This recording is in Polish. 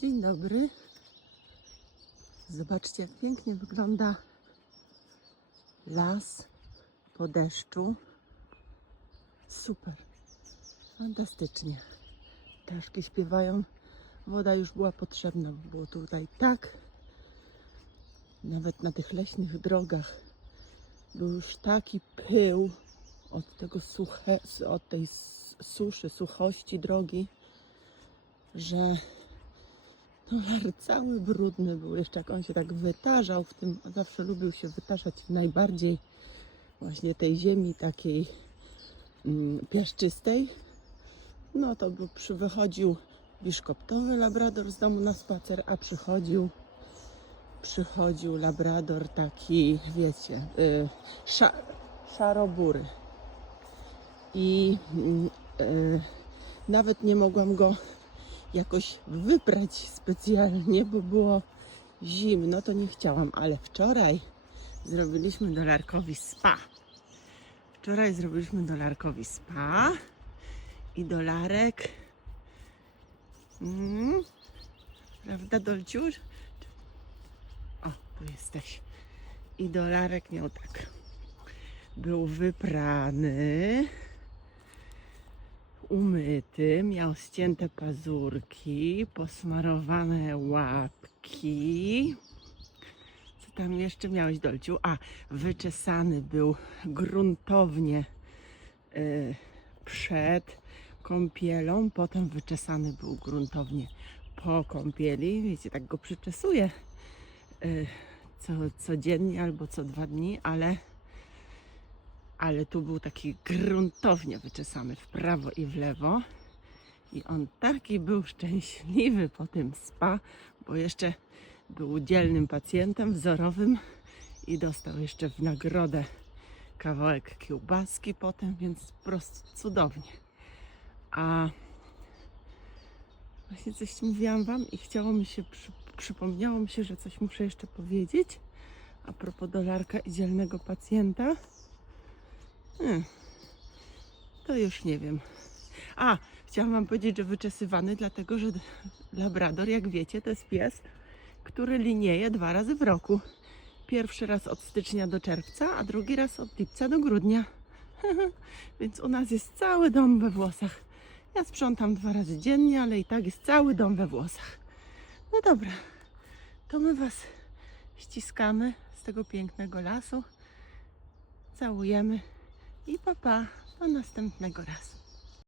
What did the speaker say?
Dzień dobry. Zobaczcie, jak pięknie wygląda las po deszczu. Super. Fantastycznie. Ptaszki śpiewają. Woda już była potrzebna, bo było tutaj tak. Nawet na tych leśnych drogach był już taki pył od tego suche, od tej suszy, suchości drogi, że Dolar cały brudny był, jeszcze jak on się tak wytarzał w tym, zawsze lubił się wytarzać w najbardziej właśnie tej ziemi takiej mm, piaszczystej. No to był, przy, wychodził biszkoptowy labrador z domu na spacer, a przychodził przychodził labrador taki, wiecie, y, sza, szarobury. I mm, y, nawet nie mogłam go jakoś wyprać specjalnie, bo było zimno, to nie chciałam, ale wczoraj zrobiliśmy dolarkowi spa. Wczoraj zrobiliśmy dolarkowi spa i dolarek. Mm, prawda, Dolciusz? O, tu jesteś. I dolarek miał tak. Był wyprany umyty, miał ścięte pazurki, posmarowane łapki. Co tam jeszcze miałeś, Dolciu? A, wyczesany był gruntownie y, przed kąpielą, potem wyczesany był gruntownie po kąpieli. Wiecie, tak go przyczesuję y, co, codziennie albo co dwa dni, ale ale tu był taki gruntownie wyczesany w prawo i w lewo. I on taki był szczęśliwy po tym spa, bo jeszcze był dzielnym pacjentem wzorowym i dostał jeszcze w nagrodę kawałek kiełbaski potem, więc po prostu cudownie. A właśnie coś mówiłam Wam i chciało mi się, przy, przypomniało mi się, że coś muszę jeszcze powiedzieć a propos dolarka i dzielnego pacjenta. Hmm. To już nie wiem. A, chciałam Wam powiedzieć, że wyczesywany, dlatego że Labrador, jak wiecie, to jest pies, który linieje dwa razy w roku. Pierwszy raz od stycznia do czerwca, a drugi raz od lipca do grudnia. Więc u nas jest cały dom we włosach. Ja sprzątam dwa razy dziennie, ale i tak jest cały dom we włosach. No dobra, to my Was ściskamy z tego pięknego lasu. Całujemy i papa, do następnego razu.